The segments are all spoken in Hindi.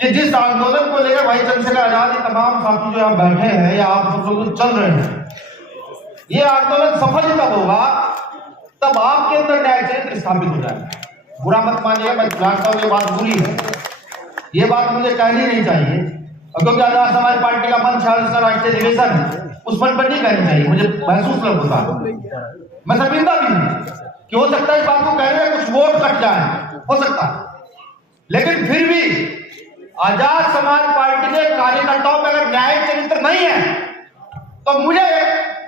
कि जिस आंदोलन को लेकर भाई चंद्रशेखर आजाद तमाम साथी जो यहाँ बैठे हैं या आप सब लोग चल रहे हैं, ये आंदोलन सफल तब होगा तब आपके अंदर न्याय चरित्र स्थापित हो जाएगा। बुरा मत मानिए, मैं जानता हूँ ये बात बुरी है, ये बात मुझे कहनी नहीं चाहिए, क्योंकि आजाद समाज पार्टी का मंच है, उसका राष्ट्रीय अधिवेशन है, उस मंच पर नहीं कहनी चाहिए, मुझे महसूस लग होता है। मैं शर्मिंदा भी हूँ कि हो सकता है इस बात को कहने में कुछ वोट कट जाए, हो सकता है, लेकिन फिर भी आजाद समाज पार्टी के कार्यकर्ताओं में अगर न्याय चरित्र नहीं है तो मुझे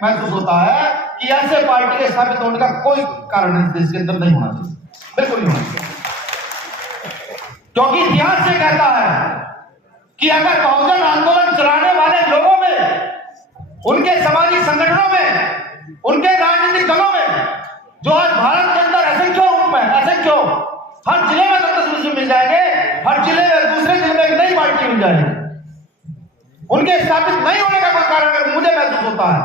महसूस होता है कि ऐसे पार्टी के स्थापित होने का कोई कारण इस देश के अंदर नहीं होना चाहिए, बिल्कुल नहीं होना चाहिए। क्योंकि इतिहास से कहता है कि अगर बहुजन आंदोलन चलाने वाले लोगों में, उनके सामाजिक संगठनों में, उनके राजनीतिक दलों में, जो आज भारत के अंदर असंख्य रूप में, असंख्य हर जिले में 10 मिल जाएंगे, हर जिले में दूसरे जिले में एक नई पार्टी मिल जाएगी, उनके स्थापित नहीं होने का कोई कारण अगर मुझे महसूस होता है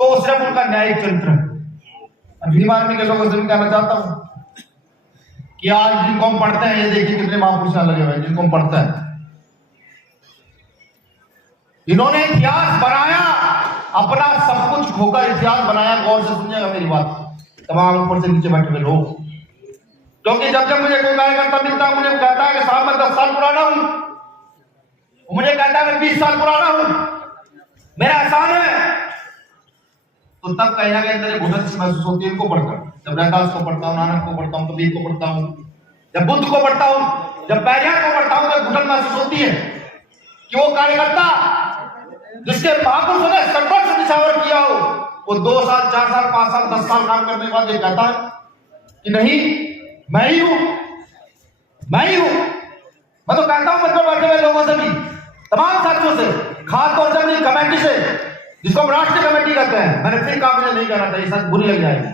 तो सिर्फ उनका न्यायिक चरित्र है। भीम आर्मी के लोगों से भी कहना चाहता हूं कि आज जिनको हम पढ़ते हैं, ये देखिए कितने महापुरुष लगे हुए हैं जिनको हम पढ़ते हैं, इन्होंने इतिहास बनाया, अपना सब कुछ खोकर इतिहास बनाया। गौर से सुनिएगा मेरी बात, तमाम ऊपर से नीचे बैठे हुए लोग, क्योंकि जब जब मुझे कोई कार्यकर्ता मिलता है, मुझे कहता है कि साहब मैं 10 साल पुराना हूं, मुझे कहता है मैं 20 साल पुराना हूं, मेरा एहसान है, तो तब कहीं ना कहीं अंदर घुटन महसूस होती है इनको पढ़कर। जब रैदास को पढ़ता हूँ, नानक को पढ़ता हूँ, कबीर को पढ़ता हूँ, जब बुद्ध को पढ़ता हूँ, जब पैरियार को पढ़ता हूँ, तो घुटन महसूस होती है कि वो कार्यकर्ता जिसके महापुरुषों ने संघर्ष निछावर किया हो, वो 2 साल 4 साल 5 साल 10 साल काम करने के बाद ये कहता है कि नहीं मैं ही हूं, मैं ही हूं। मैं तो कहता हूं मतलब बैठे हुए लोगों से भी, तमाम साथियों से, खासतौर से अपनी कमेटी से, जिसको हम राष्ट्रीय कमेटी कहते हैं, मैंने फिर काम नहीं करना चाहिए, शायद बुरी लग जाएगी,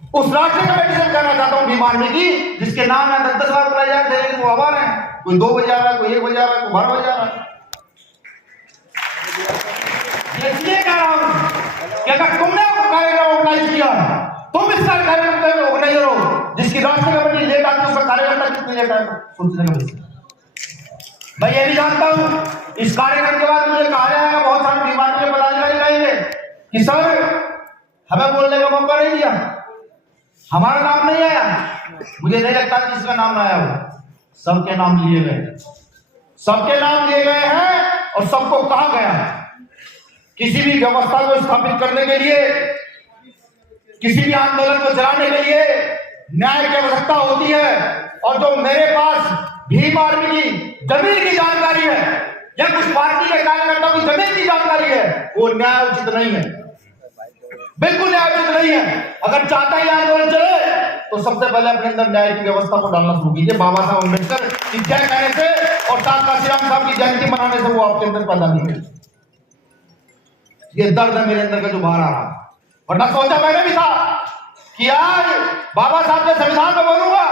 उस राष्ट्रीय कमेटी से कहना चाहता हूं भीम आर्मी की, जिसके नाम है 10 बार बुलाए जाते हैं लेकिन वो आवार है, कोई 2 बजे आ रहा है, कोई 1 बजे आ रहा है, कोई 12 बजे आ रहा है। इसलिए कह रहा हूं कि अगर तुमने कार्यक्रम ऑर्गेनाइज किया, तुम इस कार्यक्रम में ऑर्गेनाइजर हो, जिसकी राष्ट्रीय कमेटी लेट आती है, उसका कार्यकर्ता कितने लेट आएगा सोचने का विषय। मैं ये भी जानता हूं इस कार्यक्रम के बाद मुझे कहा जाएगा, बहुत सारे भीम आर्मी के पदाधिकारी कहेंगे कि सर हमें बोलने का मौका नहीं दिया, हमारा नाम नहीं आया। मुझे नहीं लगता कि इसका नाम आया हो, सबके नाम लिए गए, सबके नाम लिए गए हैं और सबको कहा गया है किसी भी व्यवस्था को स्थापित करने के लिए, किसी भी आंदोलन को चलाने के लिए न्याय की आवश्यकता होती है। और जो मेरे पास भीम आर्मी की जमीन की जानकारी है या कुछ पार्टी के कार्यकर्ताओं की जमीन की जानकारी है, वो न्याय उचित नहीं है, बिल्कुल न्याय उचित नहीं है। अगर चाहता ही आंदोलन चले तो सबसे पहले अपने अंदर न्याय की व्यवस्था को डालना शुरू कीजिए। बाबा साहब अम्बेडकर की जय कहने से और साथ काशीराम साहब की जयंती मनाने से वो आपके अंदर पैदा नहीं हुई। ये दर्द है मेरे अंदर का जो बाहर आ रहा है, वरना सोचा मैंने भी था कि आज बाबा साहब के संविधान में बोलूंगा,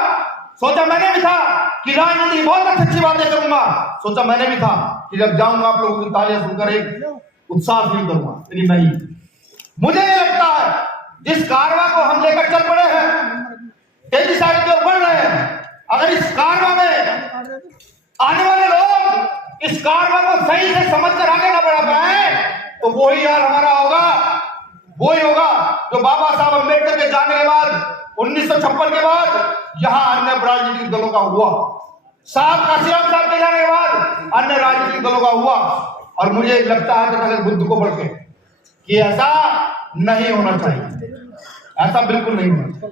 सोचा मैंने भी था कि राजनीति बहुत अच्छी बातें करूंगा, सोचा मैंने भी था कि जब जाऊंगा आप लोगों की तालियां सुनकर एक उत्साह फील करूंगा, लेकिन नहीं। मुझे ये लगता है जिस कारवां को हम लेकर चल पड़े हैं, तेजी से आगे बढ़ रहे हैं, अगर इस कारवां में आने वाले लोग इस कारवां को सही से समझकर आगे ना बढ़ा पाए तो वही यार हमारा होगा, वही होगा जो बाबा साहब अम्बेडकर के जाने के बाद 1956 के बाद यहां अन्य राजनीतिक दलों का हुआ, साहब काशीराम साहब के जाने के बाद अन्य राजनीतिक दलों का हुआ। और मुझे लगता है कि अगर बुद्ध को पढ़ के कि ऐसा नहीं होना चाहिए, ऐसा बिल्कुल नहीं होना।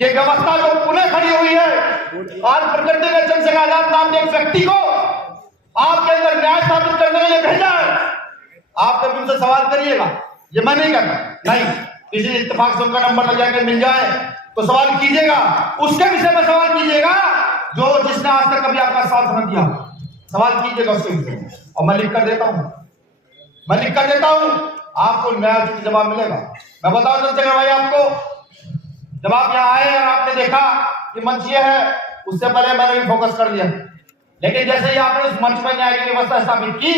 ये व्यवस्था जो पुनः खड़ी हुई है, आज प्रकृति ने चंद्रशेखर आजाद नाम के एक व्यक्ति को आपके अंदर न्याय स्थापित करने के लिए भेजा है। आप कभी उनसे सवाल करिएगा, ये मैं नहीं कहता, नहीं, किसी इत्तेफाक से उनका नंबर लग जाकर मिल जाए तो सवाल कीजिएगा, उसके विषय में सवाल कीजिएगा जो जिसने आज तक कभी आपका साथ न दिया, सवाल कीजिएगा उसके विषय में। और मैं लिख कर देता हूं, मैं लिख कर देता हूं, आपको न्याय जवाब मिलेगा। मैं बताऊं चंद्रशेखर भाई आपको, जब आप यहाँ आए और आपने देखा कि मंच ये है, उससे पहले मैंने भी फोकस कर दिया, लेकिन जैसे ही आपने उस मंच पर न्याय की व्यवस्था स्थापित की,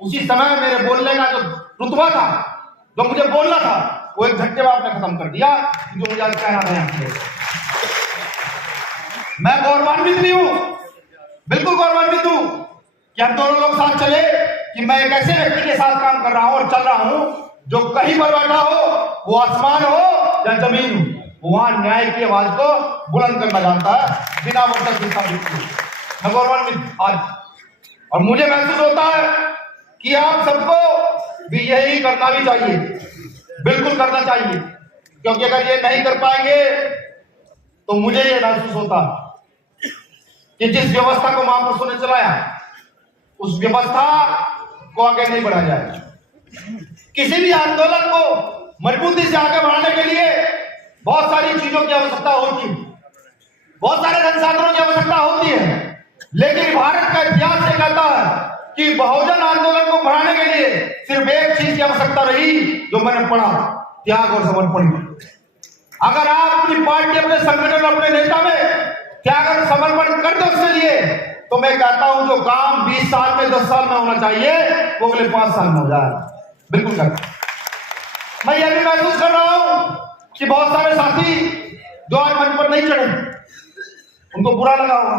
उसी समय मेरे बोलने का जो रुतबा था, जो मुझे बोलना था, वो एक झटके में आपने खत्म कर दिया जो मुझे आज कहना था। मैं गौरवान्वित भी हूं, बिल्कुल गौरवान्वित हूं कि हम दोनों लोग साथ चले, कि मैं एक ऐसे व्यक्ति के साथ काम कर रहा हूं और चल रहा हूं जो कहीं पर बैठा हो, वो आसमान हो या जमीन हो, वहां न्याय की आवाज को बुलंद करना जानता है बिना मतलब मैं गौरवान्वित आज। और मुझे महसूस होता है कि आप सबको भी यही करना भी चाहिए, बिल्कुल करना चाहिए, क्योंकि अगर ये नहीं कर पाएंगे तो मुझे ये महसूस होता कि जिस व्यवस्था को महापुरुषों ने चलाया उस व्यवस्था को आगे नहीं बढ़ाया जाए। किसी भी आंदोलन को मजबूती से आगे बढ़ाने के लिए बहुत सारी चीजों की आवश्यकता होती है, बहुत सारे संसाधनों की आवश्यकता होती है, लेकिन भारत का इतिहास ये कहता है कि बहुजन आंदोलन को बढ़ाने के लिए सिर्फ एक चीज की आवश्यकता रही जो मैंने पढ़ा, त्याग और समर्पण। अगर आप अपनी पार्टी, अपने संगठन, अपने नेता में त्याग और समर्पण कर दो उसके लिए, तो मैं कहता हूं जो काम 20 साल में 10 साल में होना चाहिए वो अगले 5 साल में हो जाए। बिल्कुल करता। मैं यह भी महसूस कर रहा हूं कि बहुत सारे साथी जो आज मंच पर नहीं चढ़े उनको बुरा लगा होगा,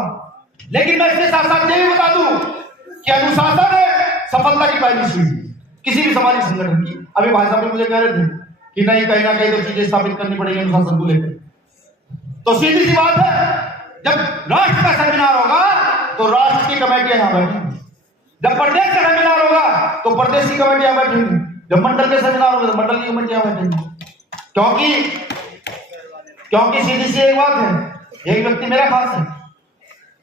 लेकिन मैं इसके साथ साथ ये भी बता दूं कि अनुशासन है सफलता की पहली सीढ़ी किसी भी सामाजिक संगठन की। अभी भाई साहब मुझे कह रहे थे कि नहीं, कहीं ना कहीं तो चीजें स्थापित करनी पड़ेगी अनुशासन को लेकर। तो सीधी सी बात है, जब राष्ट्र का सेमिनार होगा तो राष्ट्र की कमेटी यहां बैठेंगी, जब प्रदेश का सेमिनार होगा तो प्रदेश की कमेटी यहां बैठेंगी, जब मंडल के सेमिनार होगा तो मंडल की कमेटी यहां बैठेंगी। क्योंकि सीधी सी एक बात है, एक व्यक्ति मेरा खास है,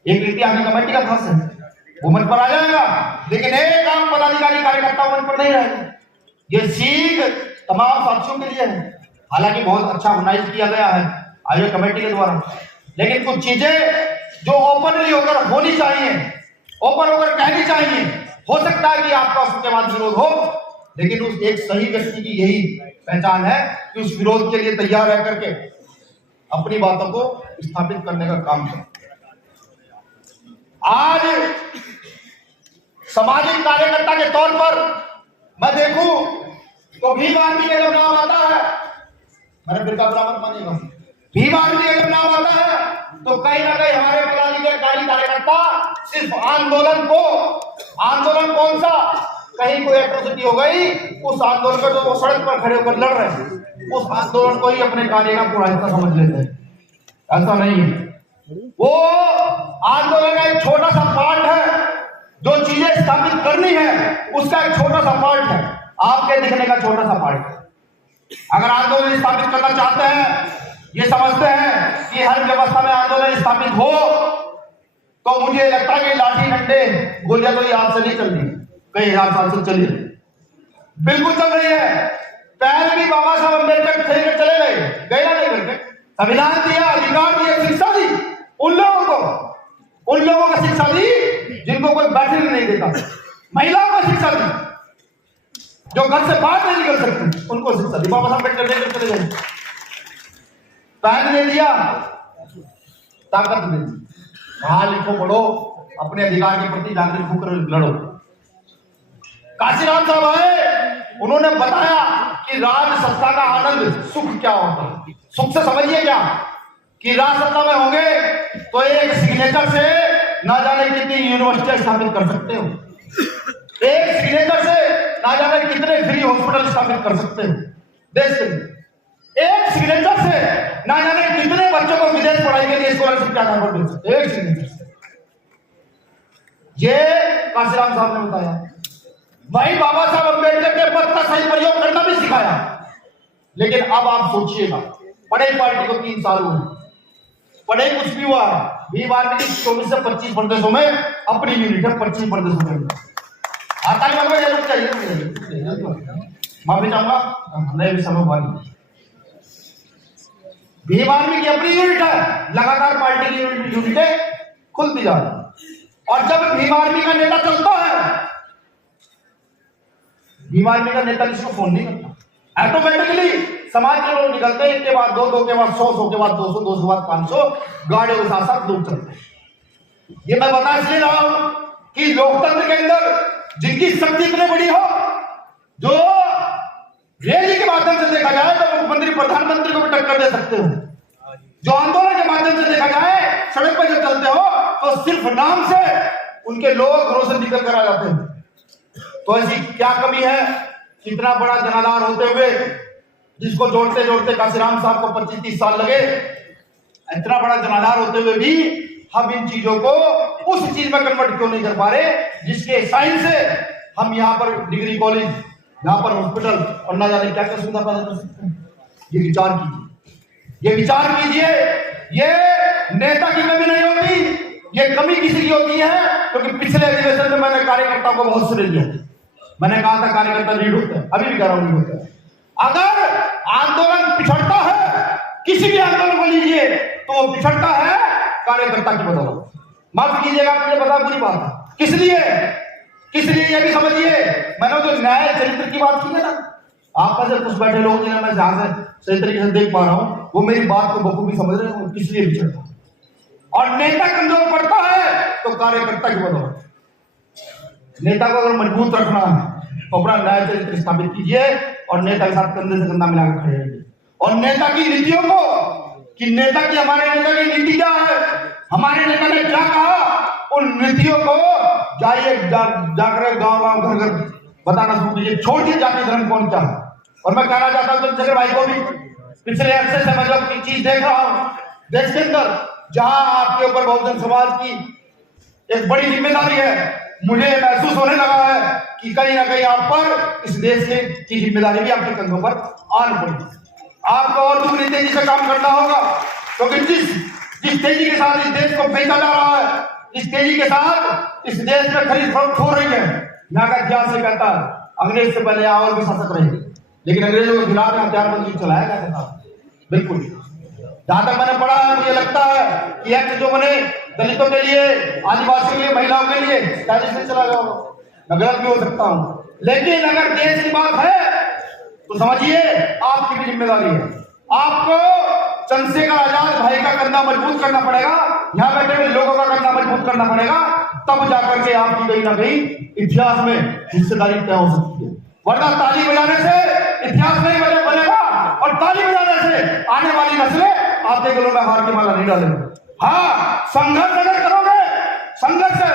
एक व्यक्ति आगे कमेटी का खास है, वो मंच पर आ जाएगा, लेकिन एक आम पदाधिकारी कार्यकर्ता मंच पर नहीं रहेगा। ये सीख तमाम साथियों के लिए है। हालांकि बहुत अच्छा ऑर्गेनाइज किया गया है आयोजक कमेटी के द्वारा, लेकिन कुछ चीजें जो ओपनली होकर होनी चाहिए, ओपन होकर कहनी चाहिए। हो सकता है कि आपका उसके बाद विरोध हो, लेकिन उस एक सही व्यक्ति की यही पहचान है कि उस विरोध के लिए तैयार रह करके अपनी बातों को स्थापित करने का काम करें। आज सामाजिक कार्यकर्ता के तौर पर मैं देखूं तो भीम आर्मी का जब नाम आता है, मैंने फिर का बराबर मानिएगा, भीम आर्मी का जब नाम आता है तो कहीं ना कहीं हमारे पदाधिकारी कार्यकर्ता सिर्फ आंदोलन कौन सा, कहीं कोई एट्रोसिटी हो गई उस आंदोलन को जो वो सड़क पर खड़े होकर लड़ रहे हैं उस आंदोलन को ही अपने कार्य का पूरा हिस्सा समझ लेते हैं। ऐसा नहीं है, वो आंदोलन का एक छोटा सा पार्ट है, जो चीजें स्थापित करनी है उसका एक छोटा सा पार्ट है, आपके दिखने का छोटा सा पार्ट है। अगर आंदोलन स्थापित करना चाहते हैं, ये समझते हैं कि हर व्यवस्था में आंदोलन स्थापित हो, तो मुझे लगता है कि लाठी डंडे गोलियां तो ये आज से नहीं चल रही, कई हजार साल से चली, बिल्कुल चल रही है। पहले भी बाबा साहब अम्बेडकर चले गए ना नहीं करके, संविधान दिया, अधिकार दिया, शिक्षा दी उन लोगों को शिक्षा दी जिनको कोई बैठने नहीं देता, महिलाओं को शिक्षा दी, जो घर से बाहर नहीं निकल सकती उनको शिक्षा दी, बाबा साहब अम्बेडकर लेकर चले गए। पैन दे दिया, ताकत दे दी, पढ़ा लिखो, पढ़ो, अपने अधिकार के प्रति जागृत होकर लड़ो। काशीराम साहब आए, उन्होंने बताया कि राज सत्ता का आनंद सुख क्या होता है। सुख से समझिए क्या कि राज सत्ता में होंगे तो एक सिग्नेचर से ना जाने कितनी यूनिवर्सिटी स्थापित कर सकते हो, एक सिग्नेचर से ना जाने कितने फ्री हॉस्पिटल स्थापित कर सकते हो देश के लिए, एक सिग्नेचर से ना जाने कितने बच्चों को विदेश पढ़ाई के लिए स्कॉलरशिप के आधार पर मिल सकते, एक सिग्नेचर से। ये काशीराम साहब ने बताया। वही बाबा साहब अम्बेडकर के पद का सही प्रयोग करना भी सिखाया। लेकिन अब आप सोचिएगा, पढ़े पार्टी को 3 साल हुए, पढ़े कुछ भी हुआ है, भीम आर्मी की 24 से 25 प्रदेशों में अपनी यूनिट है, 25 प्रदेशों में आता है, चाहिए माफी चाहूंगा नए भी समय वाली। भीम आर्मी की अपनी यूनिट है, लगातार पार्टी की यूनिटें खुलती जा रही, और जब भीम आर्मी का नेता चलता है, भीम आर्मी का नेता किसको फोन नहीं करता, ऑटोमेटिकली समाज के लोग निकलते हैं, एक के बाद 2, 2 के बाद 100, 100 के बाद 200, 200 के बाद 500 गाड़ियों के साथ साथ लोग चलते हैं। ये मैं बता इसलिए रहा हूं कि लोकतंत्र के अंदर जिनकी शक्ति इतनी बड़ी हो, जो रैली के माध्यम से देखा जाए तो मुख्यमंत्री प्रधानमंत्री को भी टक्कर दे सकते हो, जो आंदोलन के माध्यम से देखा जाए सड़क पर जब चलते हो तो सिर्फ नाम से उनके लोग घरों से निकल कर आ जाते हैं। तो ऐसी क्या कमी है, कितना बड़ा जनाधार होते हुए, जिसको जोड़ते जोड़ते काशीराम साहब को 25-30 साल लगे, इतना बड़ा जनाधार होते हुए भी हम इन चीजों को उस चीज में कन्वर्ट क्यों नहीं कर पा रहे जिसके साइंस से हम यहाँ पर डिग्री कॉलेज, यहाँ पर हॉस्पिटल और ना जाने क्या क्या सुविधा पैदा कर सकते हैं। ये विचार कीजिए, ये विचार कीजिए। ये नेता की कमी नहीं होती, ये कमी किसी की होती है, क्योंकि पिछले अधिवेशन में मैंने कार्यकर्ताओं को बहुत सुन लिया। मैंने कहा था कार्यकर्ता लीड होते हैं, अभी भी कह रहा हूं लीड होते हैं। अगर आंदोलन पिछड़ता है, किसी भी आंदोलन को लीजिए, तो वो पिछड़ता है कार्यकर्ता की बदौलत। माफ कीजिएगा, मुझे पता बुरी बात, किस लिए ये भी समझिए। मैंने जो न्याय चरित्र की बात की है ना, आप में से कुछ बैठे लोग जिन्हें मैं जहां से सही तरीके से देख पा रहा हूं, वो मेरी बात को बखूबी समझ रहे हो किस लिए बिछड़ता। और नेता कमजोर पड़ता है तो कार्यकर्ता की बदौलत। नेता को अगर मजबूत रखना है तो अपना न्याय चरित्र स्थापित कीजिए और नेता के साथ कंधे से कंधा मिलाकर खड़े रहिए। और नेता की नीतियों को, कि नेता की, हमारे नेता की नीति क्या है, हमारे नेता ने क्या कहा, उन नीतियों को जाइए जाकर गांव घर घर बताना शुरू कीजिए। छोड़िए जाति धर्म कौन क्या है। और मैं कहना चाहता हूं चंद्रशेखर भाई को भी, पिछले अरसे से मैं जो चीज देख रहा हूं देश के अंदर, जहां आपके ऊपर बहुजन समाज की एक बड़ी जिम्मेदारी है, मुझे महसूस होने लगा है कि कहीं ना कहीं आप पर इस देश की जिम्मेदारी भी आपके कंधों पर आन पड़ी। आपको और दूसरी तेजी से काम करना होगा, क्योंकि जिस तेजी के साथ इस देश को बेचा जा रहा है, जिस तेजी के साथ इस देश में खरीद फरोख्त हो रही है, यहाँ का इतिहास से कहता है अंग्रेज से पहले और भी शासक रहे, लेकिन अंग्रेजों के खिलाफ हथियारबंदी चलाया गया था। बिल्कुल, जहां तक मैंने पढ़ा है, मुझे लगता है कि एक्ट जो बने दलितों के लिए, आदिवासियों के लिए, महिलाओं के लिए, शायद से चला गया होगा, मैं गलत भी हो सकता हूं। लेकिन अगर देश की बात है तो समझिए आपकी भी जिम्मेदारी है। आपको चंद्रशेखर आजाद भाई का कंधा मजबूत करना पड़ेगा, यहाँ बैठे हुए लोगों का कंधा मजबूत करना पड़ेगा, तब जाकर के आपकी कहीं ना कहीं इतिहास में हिस्सेदारी तय हो सकती है। वरना ताली बजाने से इतिहास नहीं बनेगा, और ताली बजाने से आने वाली नस्लें आपके गलों में हार की माला नहीं डालेंगे। हाँ, संघर्ष अगर करोगे, संघर्ष से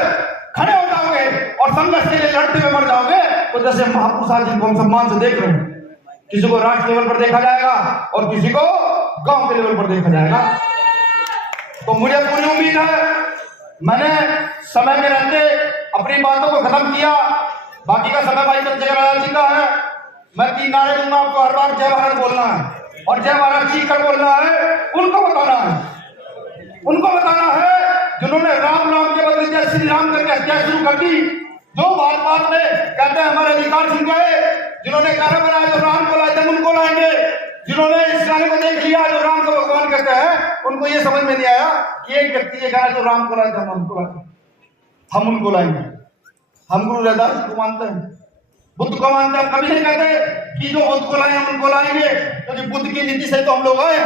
खड़े हो जाओगे और संघर्ष के लिए लड़ते हुए मर जाओगे, तो जैसे महापुरुष आज जिनको हम सम्मान से देख रहे हैं, किसी को राष्ट्र लेवल पर देखा जाएगा और किसी को गांव के लेवल पर देखा जाएगा। तो मुझे पूरी उम्मीद है, मैंने समय में रहते अपनी बातों को खत्म किया, बाकी का समय भाई चंद्रशेखर आजाद जी का है। मैं 3 नारे दूंगा आपको, हर बार जय भारत बोलना है, और जय भारत चीख कर बोलना है। उनको बताना है जिन्होंने राम राम के बदले जय श्री राम करके हत्या शुरू कर दी, जो बात में कहते हैं हमारे अधिकार छिन गए, जिन्होंने गाना बनाया जो राम को लाए थे उनको लाएंगे, जिन्होंने इस गाने को देख लिया जो राम को भगवान कहते हैं, उनको ये समझ में नहीं आया कि एक व्यक्ति ये गाना जो राम को लाए थे हम उनको लाएंगे। हम गुरु रैदास को मानते हैं, बुद्ध को मानते हैं। कभी नहीं कहते कि जो बुद्ध को लाए हम उनको लाएंगे, क्योंकि बुद्ध की नीति से तो हम लोग आए।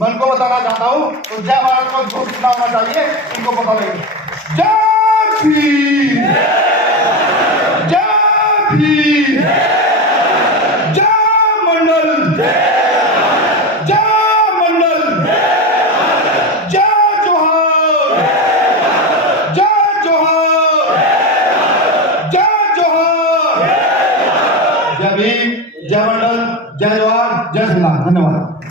मैं उनको बताना चाहता हूँ, तो जय भारत को घोषणा होना चाहिए, उनको पता लगे। जय भीम, जय भीम, जय मंडल, जय मंडल, जय जोहार, जय जोहार, जय जोहार, जय भीम, जय मंडल, जय जोहार, जय श्री राम। धन्यवाद।